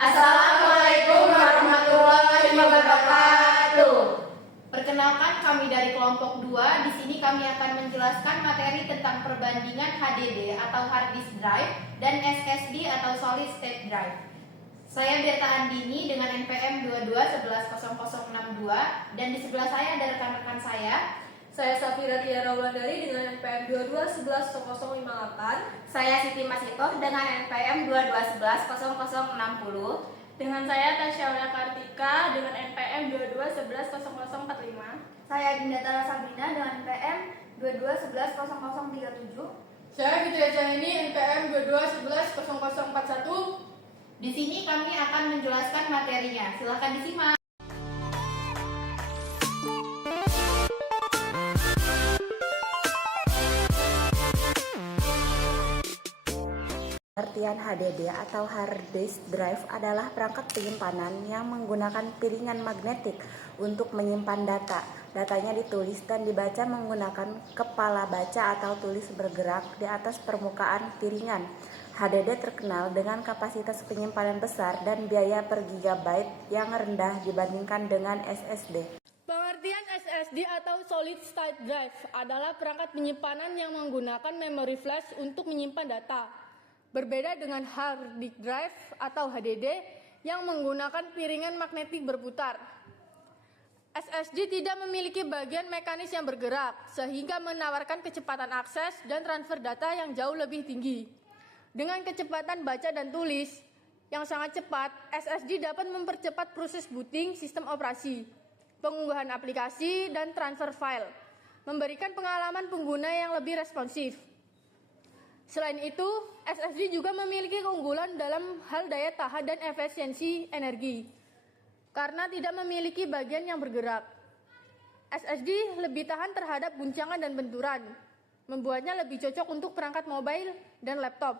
Assalamualaikum warahmatullahi wabarakatuh. Perkenalkan, kami dari kelompok 2. Di sini kami akan menjelaskan materi tentang perbandingan HDD atau hard disk drive dan SSD atau solid state drive. Saya Berta Andini dengan NPM 22110062 dan di sebelah saya ada rekan-rekan saya. Saya Safira Tiara Wulandari dengan NPM 22110058. Saya Siti Masitoh dengan NPM 22110060. Dengan saya Tasya Kartika dengan NPM 22110045. Saya Dinda Tara Sabrina dengan NPM 22110037. Saya Fitria Jahini NPM 22110041. Di sini kami akan menjelaskan materinya. Silakan disimak. Pengertian HDD atau hard disk drive adalah perangkat penyimpanan yang menggunakan piringan magnetik untuk menyimpan data. Datanya ditulis dan dibaca menggunakan kepala baca atau tulis bergerak di atas permukaan piringan. HDD terkenal dengan kapasitas penyimpanan besar dan biaya per gigabyte yang rendah dibandingkan dengan SSD. Pengertian SSD atau Solid State Drive adalah perangkat penyimpanan yang menggunakan memori flash untuk menyimpan data. Berbeda dengan hard disk drive atau HDD yang menggunakan piringan magnetik berputar. SSD tidak memiliki bagian mekanis yang bergerak, sehingga menawarkan kecepatan akses dan transfer data yang jauh lebih tinggi. Dengan kecepatan baca dan tulis yang sangat cepat, SSD dapat mempercepat proses booting sistem operasi, pengunggahan aplikasi, dan transfer file, memberikan pengalaman pengguna yang lebih responsif. Selain itu, SSD juga memiliki keunggulan dalam hal daya tahan dan efisiensi energi, karena tidak memiliki bagian yang bergerak. SSD lebih tahan terhadap guncangan dan benturan, membuatnya lebih cocok untuk perangkat mobile dan laptop.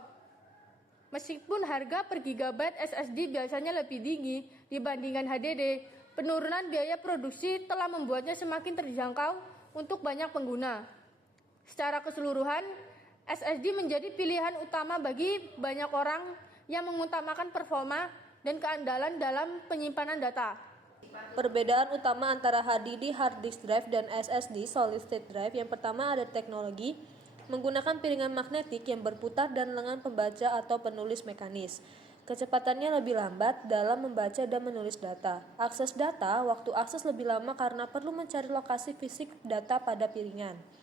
Meskipun harga per gigabyte SSD biasanya lebih tinggi dibandingkan HDD, penurunan biaya produksi telah membuatnya semakin terjangkau untuk banyak pengguna. Secara keseluruhan, SSD menjadi pilihan utama bagi banyak orang yang mengutamakan performa dan keandalan dalam penyimpanan data. Perbedaan utama antara HDD hard disk drive dan SSD solid state drive, yang pertama ada teknologi, menggunakan piringan magnetik yang berputar dan lengan pembaca atau penulis mekanis. Kecepatannya lebih lambat dalam membaca dan menulis data. Akses data, waktu akses lebih lama karena perlu mencari lokasi fisik data pada piringan.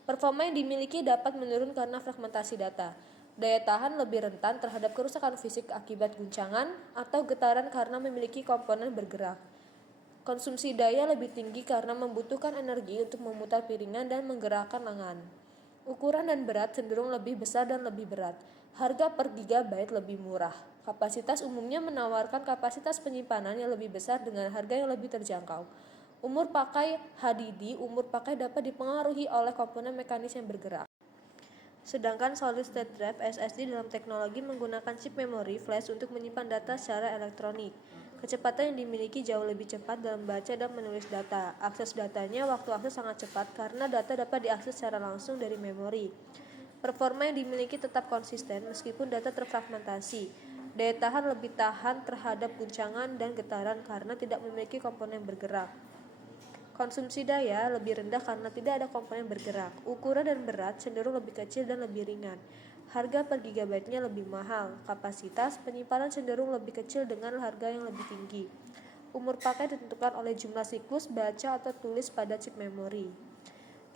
Performa yang dimiliki dapat menurun karena fragmentasi data. Daya tahan lebih rentan terhadap kerusakan fisik akibat guncangan atau getaran karena memiliki komponen bergerak. Konsumsi daya lebih tinggi karena membutuhkan energi untuk memutar piringan dan menggerakkan lengan. Ukuran dan berat cenderung lebih besar dan lebih berat. Harga per gigabyte lebih murah. Kapasitas umumnya menawarkan kapasitas penyimpanan yang lebih besar dengan harga yang lebih terjangkau. Umur pakai HDD, umur pakai dapat dipengaruhi oleh komponen mekanis yang bergerak. Sedangkan solid state drive SSD dalam teknologi menggunakan chip memori flash untuk menyimpan data secara elektronik. Kecepatan yang dimiliki jauh lebih cepat dalam membaca dan menulis data. Akses datanya, waktu akses sangat cepat karena data dapat diakses secara langsung dari memori. Performa yang dimiliki tetap konsisten meskipun data terfragmentasi. Daya tahan lebih tahan terhadap guncangan dan getaran karena tidak memiliki komponen bergerak. Konsumsi daya lebih rendah karena tidak ada komponen bergerak. Ukuran dan berat cenderung lebih kecil dan lebih ringan. Harga per gigabyte-nya lebih mahal. Kapasitas penyimpanan cenderung lebih kecil dengan harga yang lebih tinggi. Umur pakai ditentukan oleh jumlah siklus baca atau tulis pada chip memori.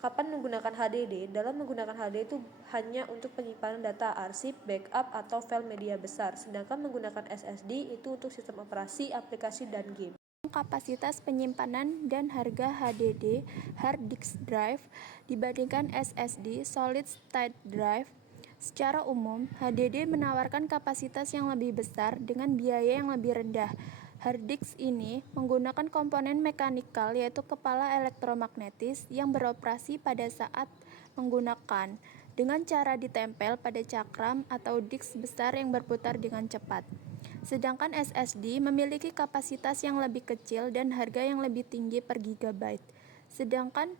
Kapan menggunakan HDD? Dalam menggunakan HDD itu hanya untuk penyimpanan data arsip, backup, atau file media besar. Sedangkan menggunakan SSD itu untuk sistem operasi, aplikasi, dan game. Kapasitas penyimpanan dan harga HDD hard disk drive dibandingkan SSD solid state drive. Secara umum, HDD menawarkan kapasitas yang lebih besar dengan biaya yang lebih rendah. Hard disk ini menggunakan komponen mekanikal yaitu kepala elektromagnetis yang beroperasi pada saat menggunakan dengan cara ditempel pada cakram atau disk besar yang berputar dengan cepat. Sedangkan SSD memiliki kapasitas yang lebih kecil dan harga yang lebih tinggi per gigabyte. Sedangkan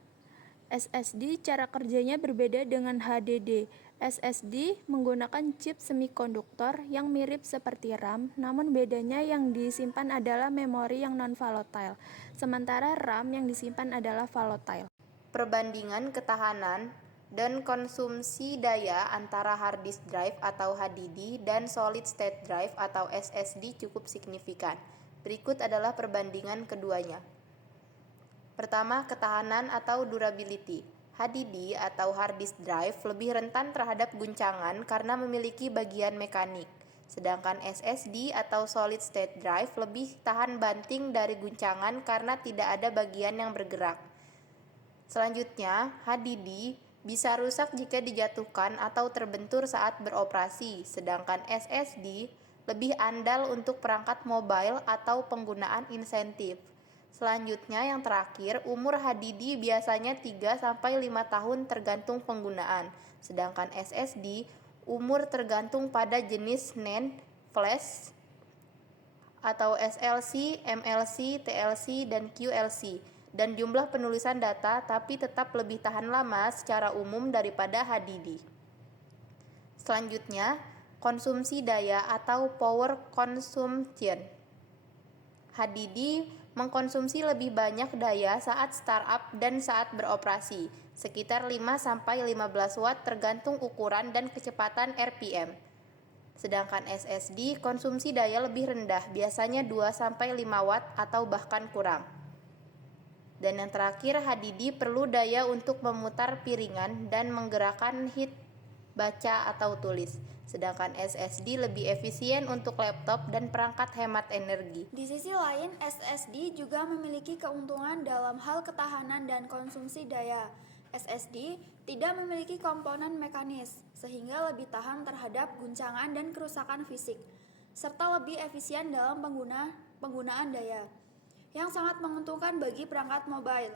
SSD cara kerjanya berbeda dengan HDD. SSD menggunakan chip semikonduktor yang mirip seperti RAM, namun bedanya yang disimpan adalah memori yang non-volatile, sementara RAM yang disimpan adalah volatile. Perbandingan ketahanan dan konsumsi daya antara hard disk drive atau HDD dan solid state drive atau SSD cukup signifikan. Berikut adalah perbandingan keduanya. Pertama, ketahanan atau durability. HDD atau hard disk drive lebih rentan terhadap guncangan karena memiliki bagian mekanik, sedangkan SSD atau solid state drive lebih tahan banting dari guncangan karena tidak ada bagian yang bergerak. Selanjutnya, HDD bisa rusak jika dijatuhkan atau terbentur saat beroperasi, sedangkan SSD lebih andal untuk perangkat mobile atau penggunaan insentif. Selanjutnya yang terakhir, umur HDD biasanya 3-5 tahun tergantung penggunaan, sedangkan SSD umur tergantung pada jenis NAND, flash, atau SLC, MLC, TLC, dan QLC, dan jumlah penulisan data tapi tetap lebih tahan lama secara umum daripada HDD. Selanjutnya, konsumsi daya atau power consumption. HDD mengkonsumsi lebih banyak daya saat startup dan saat beroperasi, sekitar 5-15 watt tergantung ukuran dan kecepatan RPM. Sedangkan SSD konsumsi daya lebih rendah, biasanya 2-5 watt atau bahkan kurang. Dan yang terakhir, HDD perlu daya untuk memutar piringan dan menggerakkan hit baca atau tulis. Sedangkan SSD lebih efisien untuk laptop dan perangkat hemat energi. Di sisi lain, SSD juga memiliki keuntungan dalam hal ketahanan dan konsumsi daya. SSD tidak memiliki komponen mekanis, sehingga lebih tahan terhadap guncangan dan kerusakan fisik, serta lebih efisien dalam penggunaan daya, yang sangat menguntungkan bagi perangkat mobile.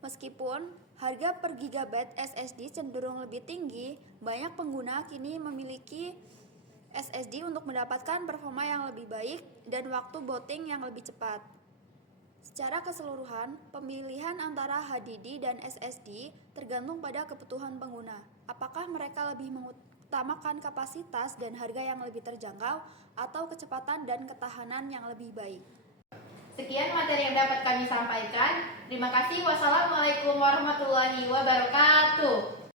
Meskipun harga per gigabyte SSD cenderung lebih tinggi, banyak pengguna kini memiliki SSD untuk mendapatkan performa yang lebih baik dan waktu booting yang lebih cepat. Secara keseluruhan, pemilihan antara HDD dan SSD tergantung pada kebutuhan pengguna. Apakah mereka lebih mengutamakan kapasitas dan harga yang lebih terjangkau atau kecepatan dan ketahanan yang lebih baik. Sekian materi yang dapat kami sampaikan. Terima kasih. Wassalamualaikum warahmatullahi wabarakatuh.